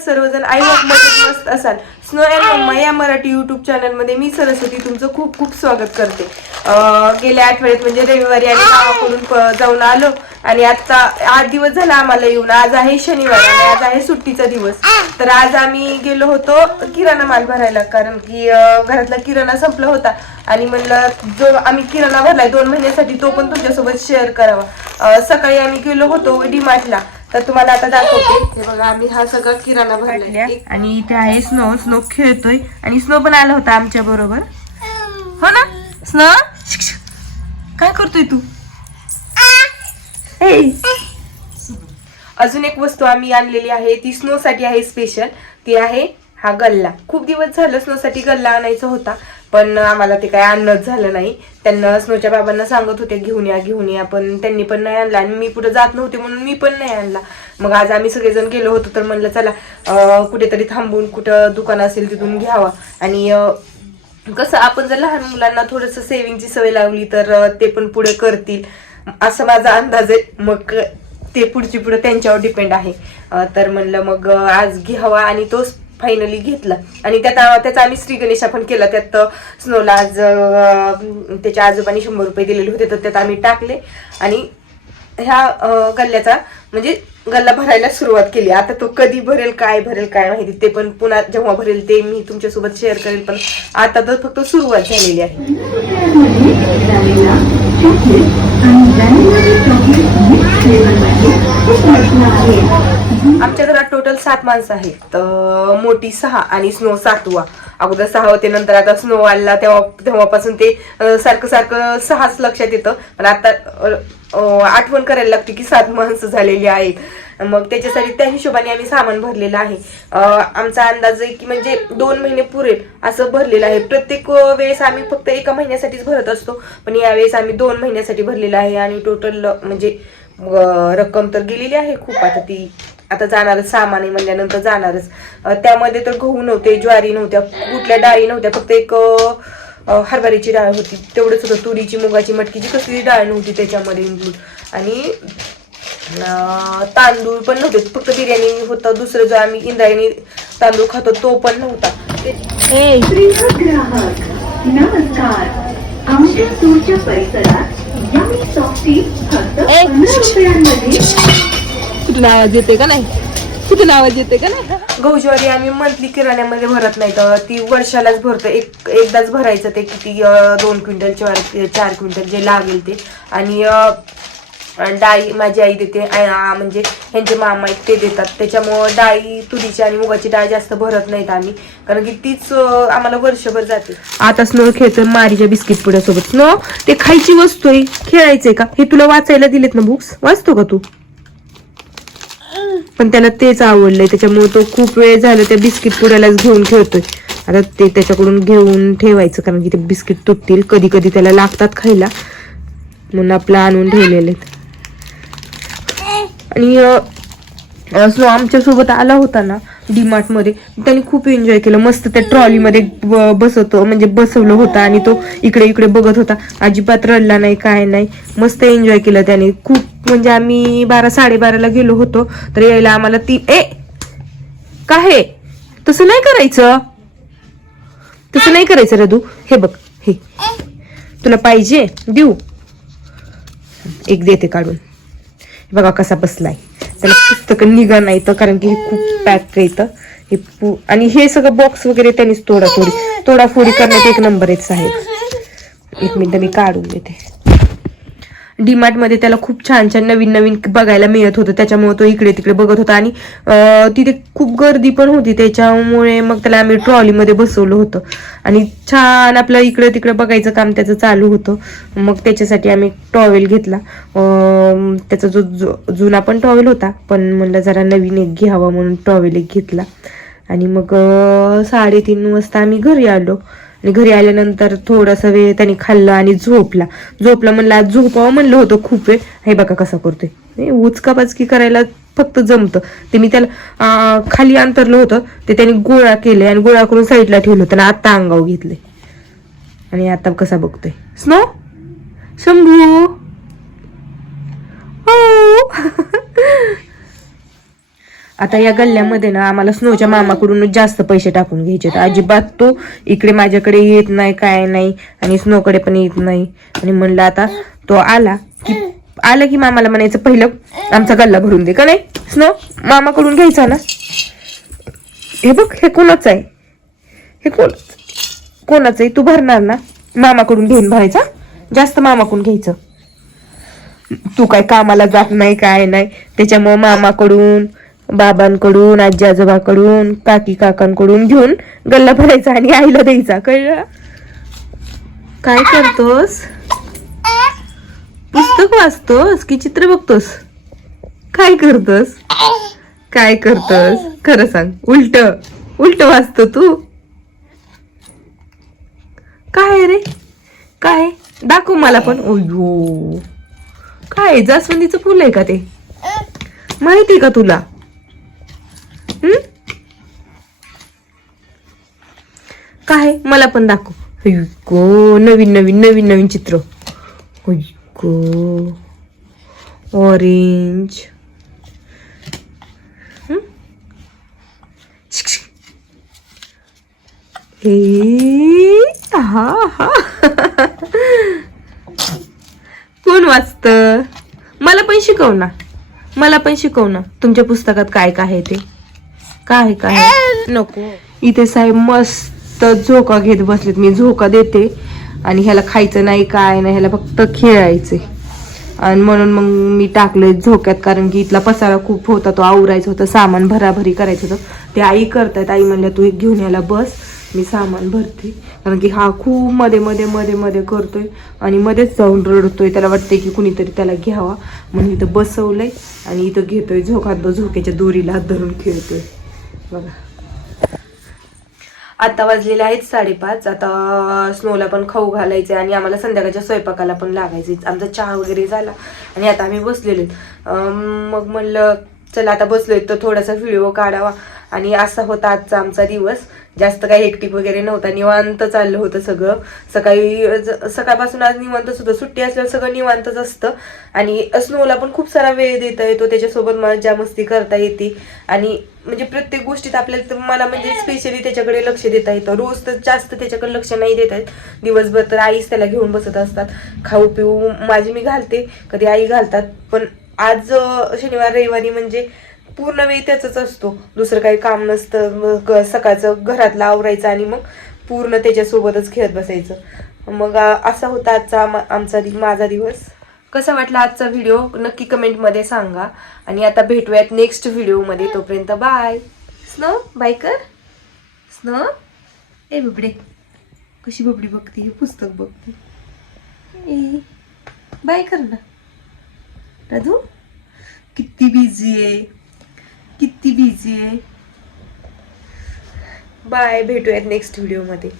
आहात सर्वजण? I hope मजेत मस्त असाल. स्नो अँड मम्मा या मराठी युट्यूब चॅनल मध्ये मी सरस्वती तुमचं खूप खूप स्वागत करते. गेल्या आठवड्यात म्हणजे रविवारी आम्ही गावाकडून जाऊन आलो आणि आता 8 दिवस झाला आम्हाला येऊन. आज आहे शनिवार आणि आज आहे सुट्टीचा दिवस. तर आज आम्ही गेलो होतो किराणा माल भरायला, कारण की घरातला किराणा संपला होता आणि म्हणलं जो आम्ही किराणा भरलाय 2 महिन्यासाठी तो पण तुमच्यासोबत शेअर करावा. सकाळी आम्ही गेलो होतो डीमार्टला, तर तुम्हाला आता दाखवते. हे बघा, आम्ही हा सगळा किराणा भरलाय आणि इथे आहे स्नो. स्नो खेळतोय आणि स्नो पण आला होता आमच्या बरोबर. हो ना स्नो? काय करतोय तू? अजून एक वस्तू आम्ही आणलेली आहे, ती स्नो साठी आहे स्पेशल. ती आहे हा गल्ला. खूप दिवस झालं स्नो साठी गल्ला आणायचा होता, पण आम्हाला ते काय आणणंच झालं नाही. त्यांना स्नोच्या बाबांना सांगत होते घेऊन या, पण त्यांनी पण नाही आणला आणि मी पुढे जात नव्हते म्हणून मी पण नाही आणला. मग आज आम्ही सगळेजण गेलो होतो, तर म्हणलं चला कुठेतरी थांबून कुठं दुकान असेल तिथून घ्यावा. आणि कसं आपण जर लहान मुलांना थोडंसं सेविंगची सवय लावली तर ते पण पुढे करतील असं माझा अंदाज आहे. मग ते पुढे त्यांच्यावर डिपेंड आहे. तर म्हणलं मग आज घ्यावा आणि तोच फायनली घेतला. आणि त्याचा आम्ही श्री गणेशा पण केला. त्यात स्नोला आज त्याच्या आजोबांनी 100 रुपये दिलेले होते, तर त्यात आम्ही टाकले आणि ह्या गल्ल्याचा म्हणजे गल्ला भरायला सुरुवात केली. आता तो कधी भरेल काय माहिती, ते पण पुन्हा जेव्हा भरेल ते मी तुमच्यासोबत शेअर करेल. पण आता तर फक्त सुरुवात झालेली आहे. आमच्या घरात टोटल 7 माणसं आहेत. मोठी 6 आणि स्नो 7वा. अगोदर 6 होते, नंतर आता स्नो आला तेव्हापासून ते सारखं 6च लक्षात येतं. पण आता आठवण करायला लागते की 7 माणसं झालेली आहेत. मग त्याच्यासाठी त्या हिशोबाने आम्ही सामान भरलेलं आहे. आमचा अंदाज आहे की म्हणजे 2 महिने पुरेल असं भरलेलं आहे. प्रत्येक वेळेस आम्ही फक्त 1 महिन्यासाठीच भरत असतो, पण यावेळेस आम्ही 2 महिन्यासाठी भरलेलं आहे. आणि टोटल म्हणजे रक्कम तर गेलेली आहे खूप. आता जाणारच सामान आहे म्हणल्यानंतर जाणारच. त्यामध्ये तर गहू नव्हते, ज्वारी नव्हत्या, कुठल्या डाळी नव्हत्या, फक्त एक हरभऱ्याची डाळ होती, तेवढंच होतं. तुरीची, मुगाची, मटकीची कसली डाळ नव्हती त्याच्यामध्ये इन्क्लूड. आणि तांदूळ पण नव्हते, फक्त बिर्याणी होतं. दुसरं जो आम्ही इंद्रायणी तांदूळ खातो तो पण नव्हता. नमस्कार, आमच्या दूरच्या परिसरात कुठून आवाज येते का नाही? गहू ज्वारी आम्ही मंथली किराण्यामध्ये भरत नाही, तर ती वर्षालाच भरतो. एकदाच भरायचं ते किती 2 क्विंटल 4 क्विंटल जे लागेल ते. आणि डाळी माझी आई देते, म्हणजे ह्यांचे मामा आहेत ते देतात. त्याच्यामुळं डाळी तुरीची आणि मुगाची डाळ जास्त भरत नाहीत आम्ही, कारण की तीच आम्हाला वर्षभर जाते. आता स्नो खेळतोय मारीच्या बिस्किट पुड्यासोबत. स्नो, ते खायची वस्तू आहे, खेळायचंय का? हे तुला वाचायला दिलेत ना बुक्स, वाचतो का तू? पण त्याला तेच आवडलंय, त्याच्यामुळे तो खूप वेळ झाला त्या बिस्किट पुड्यालाच घेऊन खेळतोय. आता ते त्याच्याकडून घेऊन ठेवायचं, कारण की ते बिस्किट तुटतील. कधी कधी त्याला लागतात खायला, म्हणून आपलं आणून ठेवलेले. आणि स्नो आमच्या सोबत आला होता ना डीमार्ट मध्ये, त्याने खूप एन्जॉय केलं. मस्त त्या ट्रॉलीमध्ये बसवलं होतं आणि तो इकडे इकडे बघत होता. अजिबात रडला नाही, काय नाही, मस्त एन्जॉय केलं त्याने खूप. म्हणजे आम्ही 12-12:30ला गेलो होतो, तर यायला आम्हाला काय तसं नाही करायचं रदू. हे बघ, हे तुला पाहिजे देऊ, एक देते काढून. बघा कसा बसलाय, त्याला पुस्तक निघा नाही तर, कारण की हे खूप पॅक येतं हे. आणि हे सगळं बॉक्स वगैरे त्यांनीच तोडाफोडी करण्यात 1 नंबरच आहे. 1 मिनिट मी काढून देते. डीमार्ट मध्ये त्याला खूप छान नवीन बघायला मिळत होतं, त्याच्यामुळे तो इकडे तिकडे बघत होता. आणि तिथे खूप गर्दी पण होती, त्याच्यामुळे मग त्याला आम्ही ट्रॉलीमध्ये बसवलं होतं आणि छान आपलं इकडे तिकडे बघायचं काम त्याचं चालू होतं. मग त्याच्यासाठी आम्ही टॉवेल घेतला. त्याचा जो जुना पण टॉवेल होता, पण म्हणलं जरा नवीन एक घ्यावा म्हणून टॉवेल एक घेतला. आणि मग 3:30 वाजता आम्ही घरी आलो. आणि घरी आल्यानंतर थोडासा वेळ त्याने खाल्लं आणि झोपला. म्हणलं आज झोपावं म्हणलं होतं खूप वेळ. हे बघा कसा करतोय, उचकापाचकी करायला फक्त जमतं. ते मी त्याला खाली अंतरलं होतं, ते त्याने गोळा केले आणि गोळा करून साईडला ठेवलं होतं आणि आता अंगावर घेतले. आणि आता कसा बघतोय स्नो. शंभू आता या गल्ल्यामध्ये ना आम्हाला स्नोच्या मामाकडून जास्त पैसे टाकून घ्यायचे. अजिबात तो इकडे माझ्याकडे येत नाही, काय नाही, आणि स्नोकडे पण येत नाही. आणि म्हणलं आता तो आला की मामाला म्हणायचं पहिलं आमचा गल्ला भरून दे, का नाही स्नो? मामाकडून घ्यायचा ना. हे बघ, हे कोणाचं आहे? हे कोणाचं आहे? तू भरणार ना? मामाकडून घेऊन भरायचा, जास्त मामाकडून घ्यायचं. तू काय कामाला जात नाही, काय नाही, त्याच्यामुळे मामाकडून, बाबांकडून, आजी आजोबाकडून, काकी काकांकडून घेऊन गल्ला भरायचा आणि आईला द्यायचा. कळलं? काय करतोस? पुस्तक वाचतोस की चित्र बघतोस? काय करतोस? काय करतोस? खरं सांग. उलट वाचतो तू? काय रे? काय दाखव मला पण. ओयो, काय जास्वंदीचं फुल आहे का ते? माहिती का तुला? काय मला पण दाखव. गो, नवीन नवीन नवीन नवीन चित्र. गो, ऑरेंज. हा हा. कोण वाचत? मला पण शिकव ना. तुमच्या पुस्तकात काय काय आहे ते? काय नको. इथे साहेब मस्त झोका घेत बसलेत. मी झोका देते आणि ह्याला खायचं नाही, काय नाही, ह्याला फक्त खेळायचंय. आणि म्हणून मग मी टाकले झोक्यात, कारण की इथला पसारा खूप होता, तो आवरायचं होतं, सामान भराभरी करायचं होतं. ते आई करतायत. आई म्हणल्या तू एक घेऊन यायला बस, मी सामान भरते. कारण की हा खूप मध्ये मध्ये मध्ये मध्ये करतोय आणि मध्येच जाऊन रडतोय. त्याला वाटतंय की कुणीतरी त्याला घ्यावा, म्हणून इथं बसवलंय आणि इथं घेतोय झोक्याच्या दोरीला हात धरून खेळतोय. बघा, आता वाजलेले आहेत 5:30. आता स्नोला पण खाऊ घालायचे आणि आम्हाला संध्याकाळच्या स्वयंपाकाला पण लागायचे. आमचा चहा वगैरे झाला आणि आता आम्ही बसलेले. मग म्हणलं चला आता बसलोय तर थोडासा व्हिडिओ काढावा. आणि असा होता आजचा आमचा दिवस. जास्त काही हेक्टिक वगैरे नव्हता, निवांत चाललं होतं सगळं. सकाळपासून आज निवांतच होतं. सुट्टी असल्यावर सगळं निवांतच असतं. आणि स्नोला पण खूप सारा वेळ देता येतो, त्याच्यासोबत मजा मस्ती करता येते. आणि म्हणजे प्रत्येक गोष्टीत आपल्याला, मला म्हणजे स्पेशली त्याच्याकडे लक्ष देता येतं. रोज तर जास्त त्याच्याकडे लक्ष नाही देता येत. दिवसभर तर आईच त्याला घेऊन बसत असतात. खाऊ पिऊ माझी मी घालते, कधी आई घालतात. पण आज शनिवार रविवारी म्हणजे पूर्ण वेळ त्याचाच असतो, दुसरं काही काम नसतं. सकाळचं घरातलं आवरायचं आणि मग पूर्ण त्याच्यासोबतच खेळत बसायचं. मग असा होता आजचा माझा दिवस. कसा वाटला आजचा व्हिडिओ नक्की कमेंटमध्ये सांगा. आणि आता भेटूयात नेक्स्ट व्हिडिओमध्ये. तोपर्यंत बाय. स्नो बाय कर. स्नो, ए बबडे, कशी बबडी बघते, पुस्तक बघते. बाय कर ना राधू. किती बिझी आहे. बाय, भेटूयात नेक्स्ट व्हिडिओमध्ये.